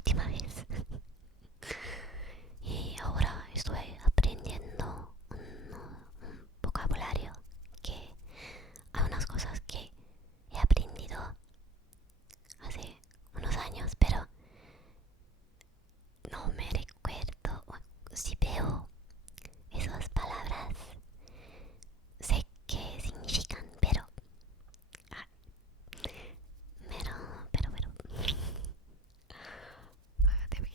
última vez. Y ahora estoy aprendiendo un vocabulario que hay unas cosas que he aprendido hace unos años, pero no me recuerdo. Si veo esas palabras, sé qué significan, ah, pero, debo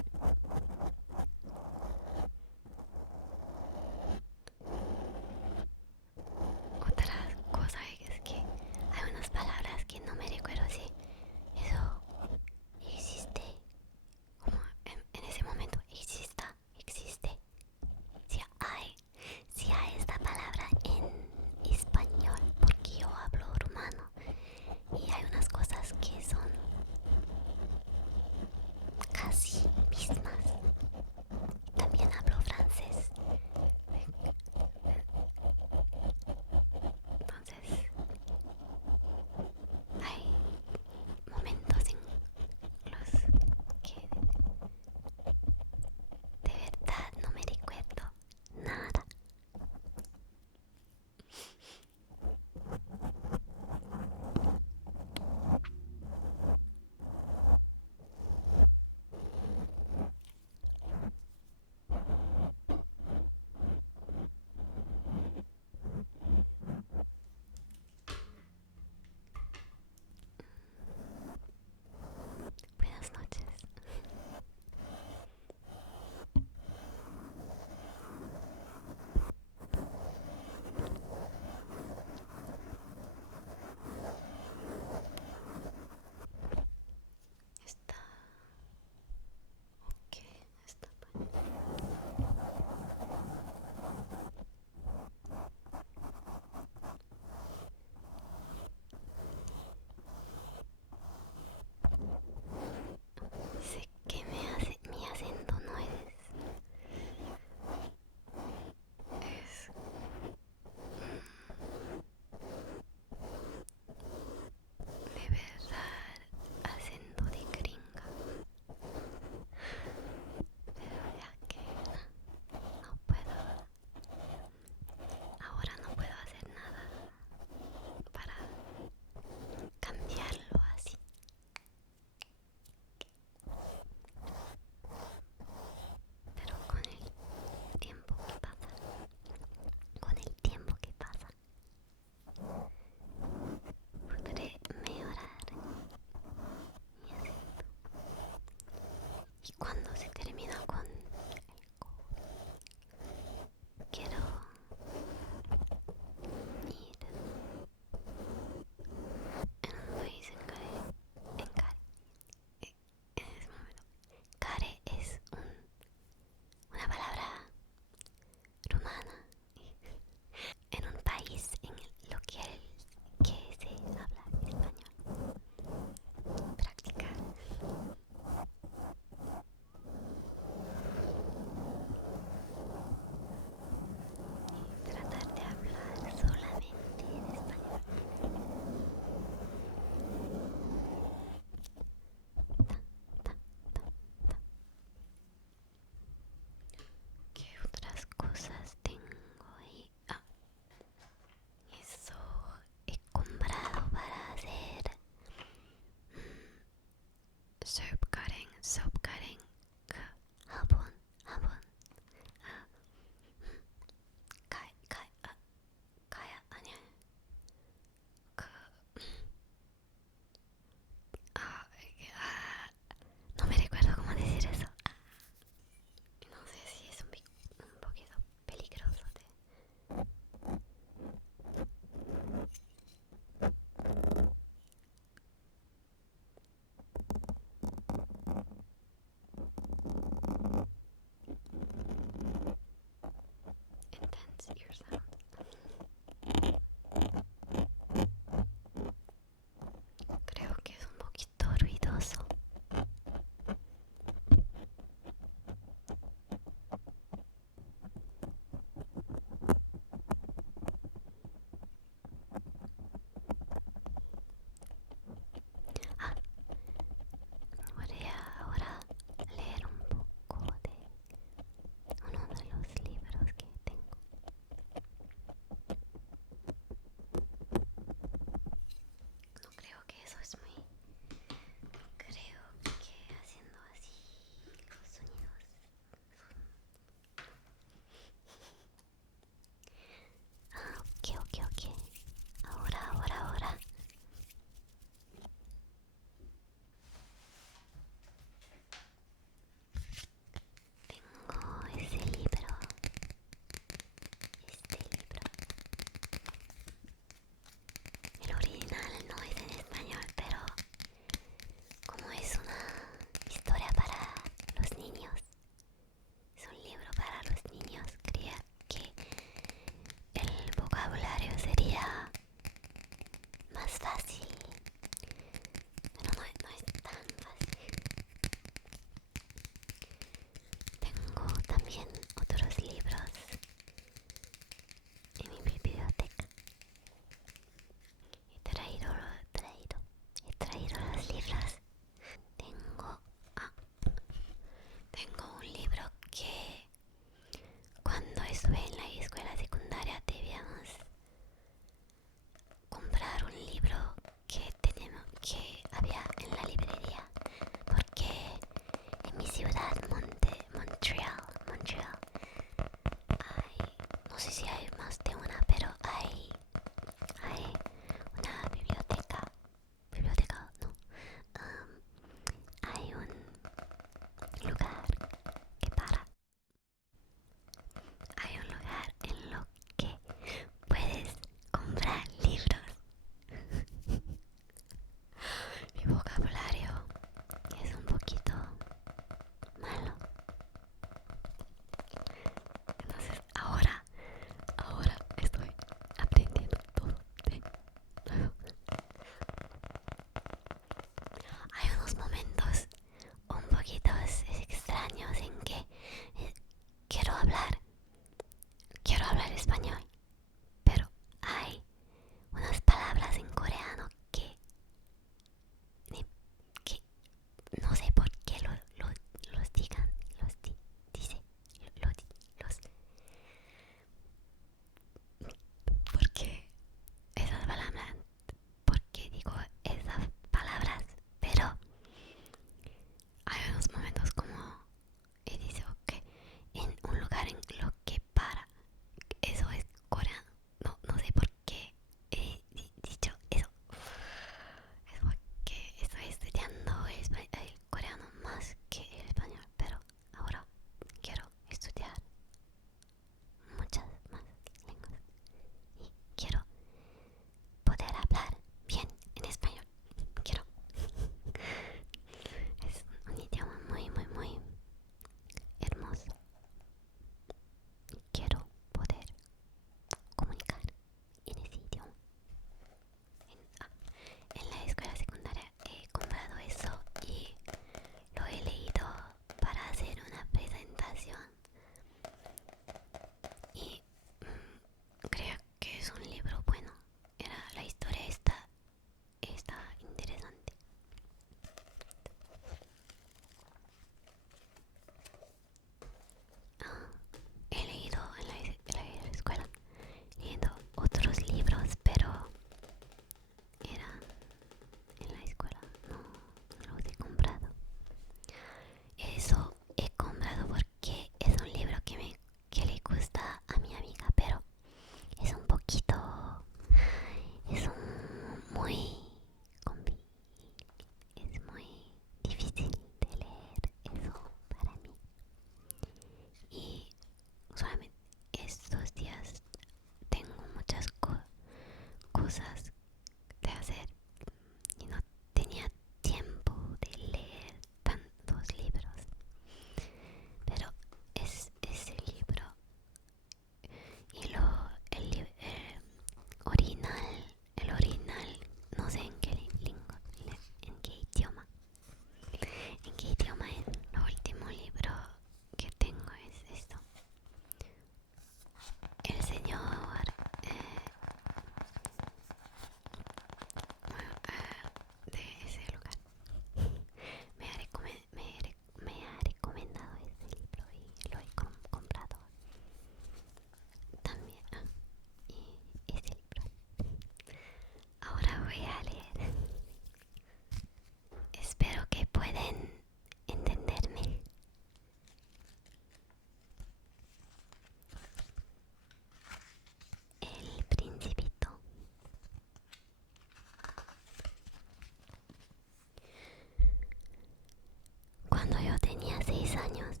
Cuando yo tenía 6 años,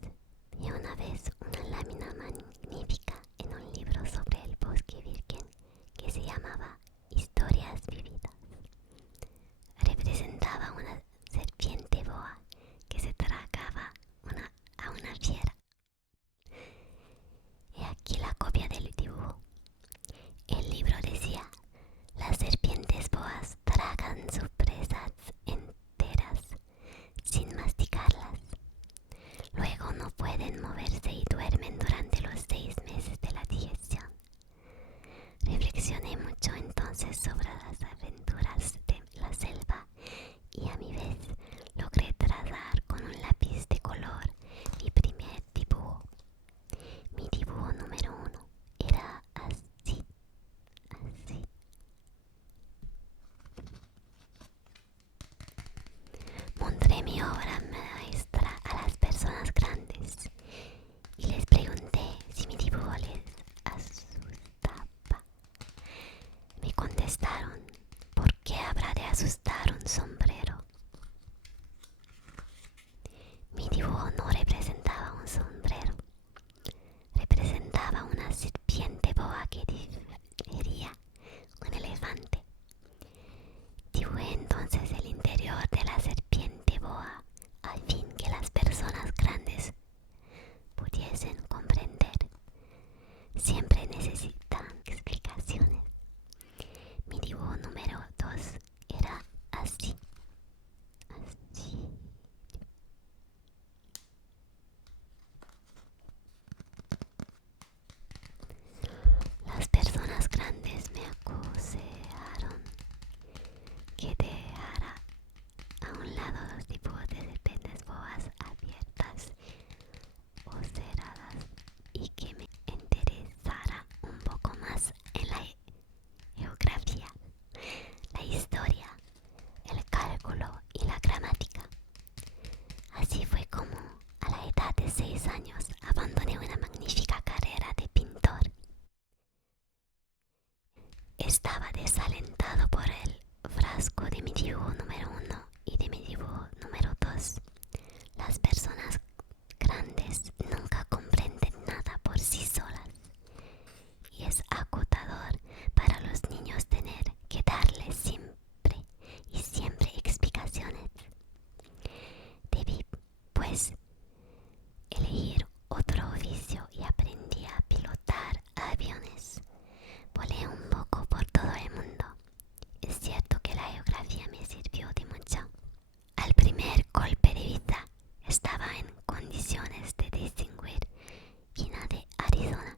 vi una vez una lámina magnífica en un libro sobre el bosque virgen que se llamaba Historias vividas. Representaba una serpiente boa que se tragaba a una fiera. He aquí la copia del dibujo. El libro decía: las serpientes boas tragan sus presas enteras sin masticarlas. Luego no pueden moverse y duermen durante los 6 meses de la digestión. Reflexioné mucho entonces sobre las aventuras de la selva y a mi vez logré trazar con un lápiz de color mi primer dibujo. Mi dibujo número 1 era así, así. Mostré mi obra maestra a las personas grandes y les pregunté si mi dibujo les asustaba. Me contestaron: ¿por qué habrá de asustar un sombrero? Mi dibujo no representaba un sombrero, representaba una serpiente boa que digería un elefante. Dibujé entonces el interior de la serpiente boa a fin que las personas grandes pudiesen comprender. Siempre necesitan explicaciones. Mi dibujo número 2 era así, así. Las personas grandes me aconsejaron que dejara a un lado los dibujos de serpientes boas abiertas o cerradas y que me interesara un poco más en la geografía, la historia, el cálculo y la gramática. Así fue como, a la edad de 6 años, abandoné una magnífica carrera de pintor. Estaba desalentado por el frasco de mi dibujo número 1 y de mi dibujo número 2. Las personas grandes nunca comprenden nada por sí solas y es agotador para los niños tener que darles siempre y siempre explicaciones. Debí, pues, elegir otro oficio y aprendí a pilotar aviones. Volé un poco por todo el mundo. Es cierto que la geografía me sirvió de mucho. Al primer golpe de vista estaba en condiciones de distinguir China de Arizona.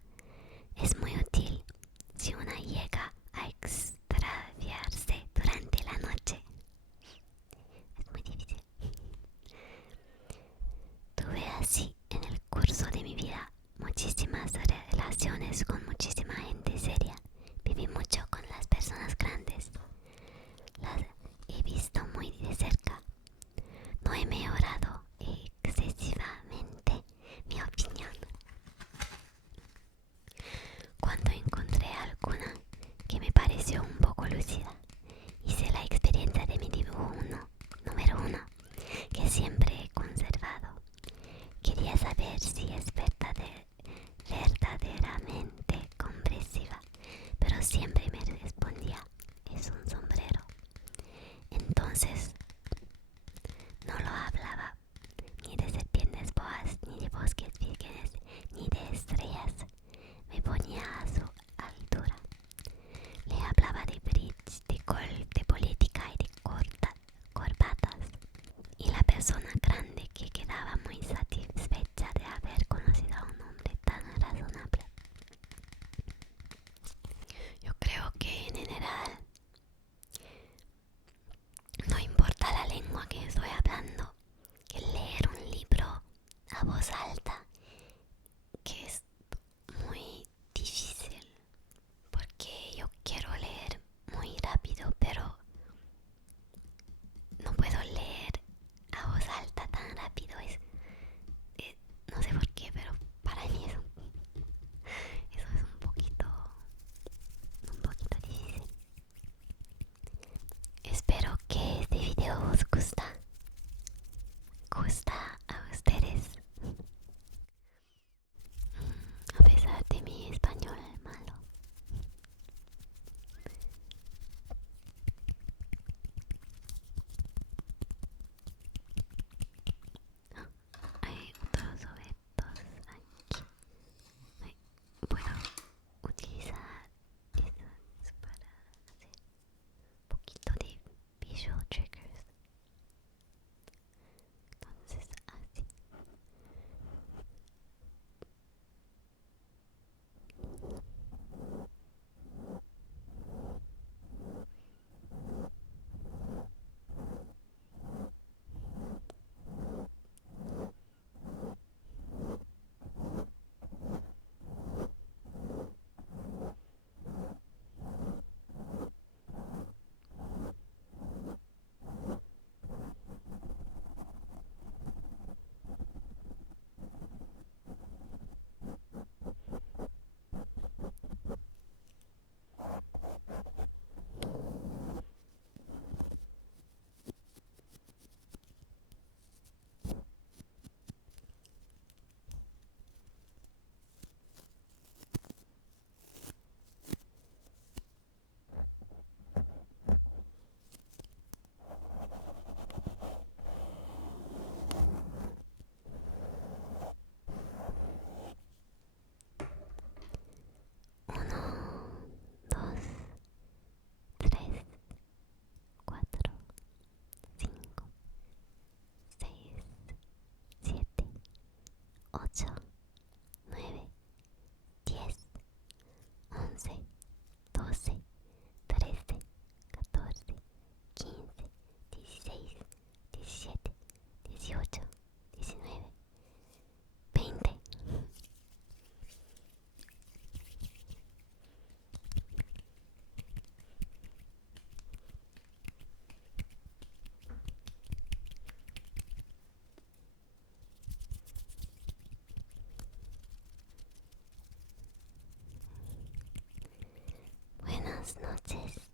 Es muy útil si una llega a extraviarse durante la noche. Es muy difícil. Tuve así en el curso de mi vida muchísimas relaciones con muchísima gente seria. Viví mucho con las personas grandes. Las he visto muy de cerca. No he mejorado excesivamente mi opinión. Cuando encontré alguna que me pareció un poco lúcida, hice la experiencia de mi dibujo número 1, que siempre he conservado. Quería saber si es verdaderamente comprensiva, pero siempre me respondía: es un sombrero. Entonces no lo hablaba ni de serpientes boas, ni de bosques vírgenes, ni de estrellas. Me ponía a su altura. Le hablaba de bridge, de golf, de política y de corbatas. Y la persona grande que quedaba muy satisfecha de haber conocido a un hombre tan razonable. Yo creo que en general no importa la lengua que estoy hablando, que leer un libro a voz alta, que es muy difícil, porque yo quiero leer muy rápido, pero no puedo leer a voz alta. Buenas noches.